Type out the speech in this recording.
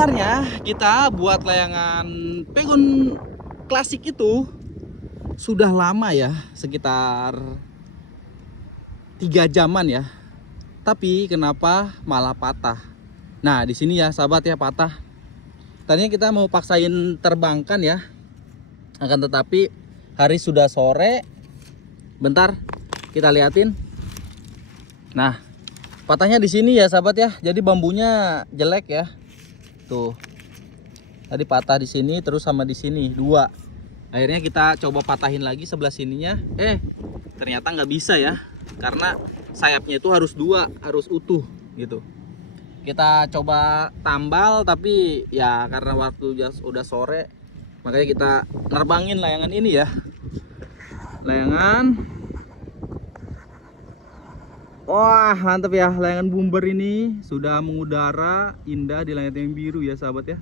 Sebenarnya kita buat layangan Pegon klasik itu sudah lama ya, sekitar 3 jaman ya. Tapi kenapa malah patah? Nah, di sini ya sahabat ya patah. Tadinya kita mau paksain terbangkan ya. Akan tetapi hari sudah sore. Bentar kita liatin. Nah, patahnya di sini ya sahabat ya. Jadi bambunya jelek ya. Tuh. Tadi patah di sini terus sama di sini, 2. Akhirnya kita coba patahin lagi sebelah sininya. Ternyata nggak bisa ya. Karena sayapnya itu harus 2, harus utuh gitu. Kita coba tambal tapi ya karena waktu udah sore, makanya kita nerbangin layangan ini ya. Layangan. Wah, mantap ya, layangan bumber ini sudah mengudara indah di langit yang biru ya sahabat ya.